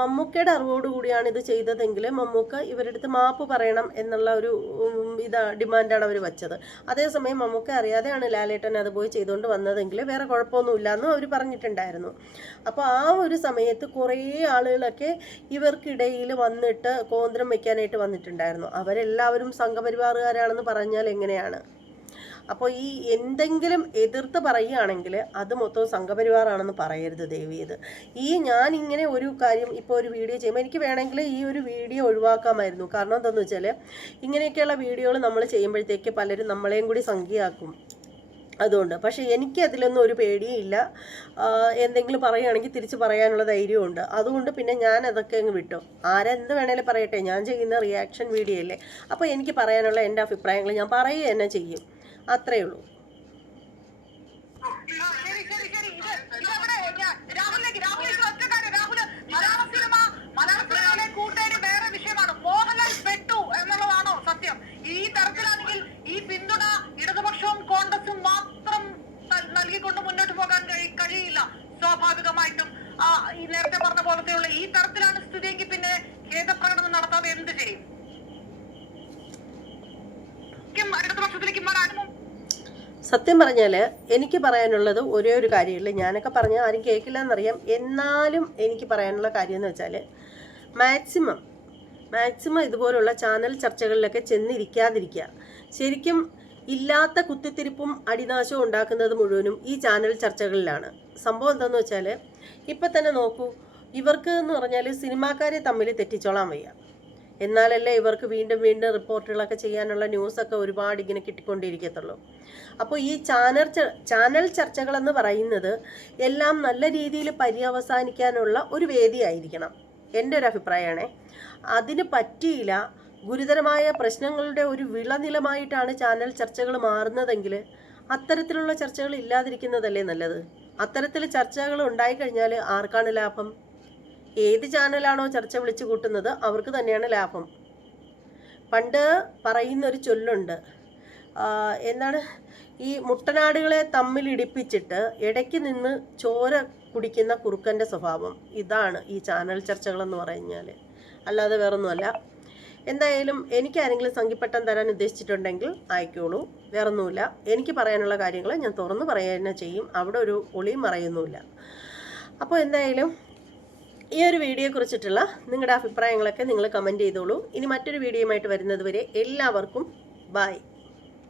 മമ്മൂക്കയുടെ അറിവോടുകൂടിയാണ് ഇത് ചെയ്തതെങ്കിൽ മമ്മൂക്ക ഇവരുടെ അടുത്ത് മാപ്പ് പറയണം എന്നുള്ള ഒരു ഇതാ ഡിമാൻഡാണ് അവർ വച്ചത്. അതേസമയം മമ്മൂക്ക അറിയാതെയാണ് ലാലേട്ടൻ അത് പോയി ചെയ്തുകൊണ്ട് വന്നതെങ്കിൽ വേറെ കുഴപ്പമൊന്നുമില്ല എന്നും അവർ പറഞ്ഞിട്ടുണ്ടായിരുന്നു. അപ്പോൾ ആ ഒരു സമയത്ത് കുറേ ആളുകളൊക്കെ ഇവർക്കിടയിൽ വന്നിട്ട് കോന്ദ്രം വെക്കാനായിട്ട് വന്നിട്ടുണ്ടായിരുന്നു. അവരെല്ലാവരും സംഘപരിവാറുകാരാണെന്ന് പറഞ്ഞാൽ എങ്ങനെയാണ്? അപ്പോൾ ഈ എന്തെങ്കിലും എതിർത്ത് പറയുകയാണെങ്കിൽ അത് മൊത്തം സംഘപരിവാറാണെന്ന് പറയരുത് ദേവിയത് ഈ ഞാൻ ഇങ്ങനെ ഒരു കാര്യം ഇപ്പോൾ ഒരു വീഡിയോ ചെയ്യുമ്പോൾ എനിക്ക് വേണമെങ്കിൽ ഈ ഒരു വീഡിയോ ഒഴിവാക്കാമായിരുന്നു. കാരണം എന്താണെന്ന് വെച്ചാൽ ഇങ്ങനെയൊക്കെയുള്ള വീഡിയോകൾ നമ്മൾ ചെയ്യുമ്പോഴത്തേക്ക് പലരും നമ്മളെയും കൂടി സംഖ്യയാക്കും. അതുകൊണ്ട്. പക്ഷേ എനിക്ക് അതിലൊന്നും ഒരു ഇല്ല എന്തെങ്കിലും പറയുകയാണെങ്കിൽ തിരിച്ച് പറയാനുള്ള ധൈര്യമുണ്ട് അതുകൊണ്ട് പിന്നെ ഞാൻ അതൊക്കെ അങ്ങ് വിട്ടു. ആരെന്ത് വേണേലും പറയട്ടെ. ഞാൻ ചെയ്യുന്ന റിയാക്ഷൻ വീഡിയോ അല്ലേ അപ്പോൾ എനിക്ക് പറയാനുള്ള എന്റെ അഭിപ്രായങ്ങൾ ഞാൻ പറയുക തന്നെ ചെയ്യും. അത്രയേ ഉള്ളൂ. ശരി ശരി ശരി ശരി ഇത് ഇതെവിടെ ഞാൻ- രാഹുലിലേക്ക് രാഹുലേക്ക് ഒറ്റ കാര്യം രാഹുൽ മലയാള സിനിമ മലയാള സിനിമയിലെ കൂട്ടേര് വേറെ വിഷയമാണ് മോഹൻലാൽ പെട്ടു എന്നുള്ളതാണോ സത്യം. ഈ തരത്തിലാണെങ്കിൽ ഈ പിന്തുണ ഇടതുപക്ഷവും കോൺഗ്രസും മാത്രം നൽ- നൽകിക്കൊണ്ട് മുന്നോട്ട് പോകാൻ കഴി- കഴിയില്ല. സ്വാഭാവികമായിട്ടും. ഈ നേരത്തെ പറഞ്ഞ പോലത്തെയുള്ള ഈ തരത്തിലാണ് സ്ഥിതിയെങ്കിൽ പിന്നെ ഖേദപ്രകടനം നടത്താതെ എന്ത് ചെയ്യും? ക്കും ഇടതുപക്ഷത്തിലേക്ക് മാറാനും സത്യം പറഞ്ഞാൽ എനിക്ക് പറയാനുള്ളത് ഒരേ ഒരു കാര്യമില്ല. ഞാനൊക്കെ പറഞ്ഞാൽ ആരും കേൾക്കില്ല എന്നറിയാം എന്നാലും എനിക്ക് പറയാനുള്ള കാര്യം എന്ന് വെച്ചാൽ മാക്സിമം മാക്സിമം ഇതുപോലുള്ള ചാനൽ ചർച്ചകളിലൊക്കെ ചെന്നിരിക്കാതിരിക്കുക. ശരിക്കും ഇല്ലാത്ത കുത്തിത്തിരിപ്പും അടിനാശവും ഉണ്ടാക്കുന്നത് മുഴുവനും ഈ ചാനൽ ചർച്ചകളിലാണ്. സംഭവം എന്താണെന്ന് വെച്ചാൽ ഇപ്പം തന്നെ നോക്കൂ ഇവർക്ക് എന്ന് പറഞ്ഞാൽ സിനിമാക്കാരെ തമ്മിൽ തെറ്റിച്ചോളാൻ വയ്യ. എന്നാലല്ലേ ഇവർക്ക് വീണ്ടും വീണ്ടും റിപ്പോർട്ടുകളൊക്കെ ചെയ്യാനുള്ള ന്യൂസൊക്കെ ഒരുപാട് ഇങ്ങനെ കിട്ടിക്കൊണ്ടിരിക്കത്തുള്ളൂ. അപ്പോൾ ഈ ചാനൽ ചാനൽ ചർച്ചകളെന്ന് പറയുന്നത് എല്ലാം നല്ല രീതിയിൽ പര്യവസാനിക്കാനുള്ള ഒരു വേദിയായിരിക്കണം. എന്റെ ഒരു അഭിപ്രായമാണ് അതിന് പറ്റിയില്ല. ഗുരുതരമായ പ്രശ്നങ്ങളുടെ ഒരു വിളനിലമായിട്ടാണ് ചാനൽ ചർച്ചകൾ മാറുന്നതെങ്കിൽ അത്തരത്തിലുള്ള ചർച്ചകൾ ഇല്ലാതിരിക്കുന്നതല്ലേ നല്ലത്? അത്തരത്തിൽ ചർച്ചകൾ ഉണ്ടായിക്കഴിഞ്ഞാൽ ആർക്കാണ് ലാഭം? ഏത് ചാനലാണോ ചർച്ച വിളിച്ചു കൂട്ടുന്നത് അവർക്ക് തന്നെയാണ് ലാഭം. പണ്ട് പറയുന്നൊരു ചൊല്ലുണ്ട്. എന്താണ്? ഈ മുട്ടനാടുകളെ തമ്മിലിടിപ്പിച്ചിട്ട് ഇടയ്ക്ക് നിന്ന് ചോര കുടിക്കുന്ന കുറുക്കന്റെ സ്വഭാവം ഇതാണ് ഈ ചാനൽ ചർച്ചകളെന്ന് പറഞ്ഞാൽ അല്ലാതെ വേറൊന്നുമല്ല. എന്തായാലും എനിക്ക് ആരെങ്കിലും സംഖ്യപ്പെട്ടം തരാൻ ഉദ്ദേശിച്ചിട്ടുണ്ടെങ്കിൽ അയക്കോളൂ. വേറൊന്നുമില്ല. എനിക്ക് പറയാനുള്ള കാര്യങ്ങൾ ഞാൻ തുറന്നു പറയുക ചെയ്യും. അവിടെ ഒരു ഒളിയും മറയൊന്നുമില്ല. അപ്പോൾ എന്തായാലും ഈ ഒരു വീഡിയോ കുറിച്ചിട്ടുള്ള നിങ്ങളുടെ അഭിപ്രായങ്ങളൊക്കെ നിങ്ങൾ കമന്റ് ചെയ്തോളൂ. ഇനി മറ്റൊരു വീഡിയോയുമായിട്ട് വരുന്നതുവരെ എല്ലാവർക്കും ബായ്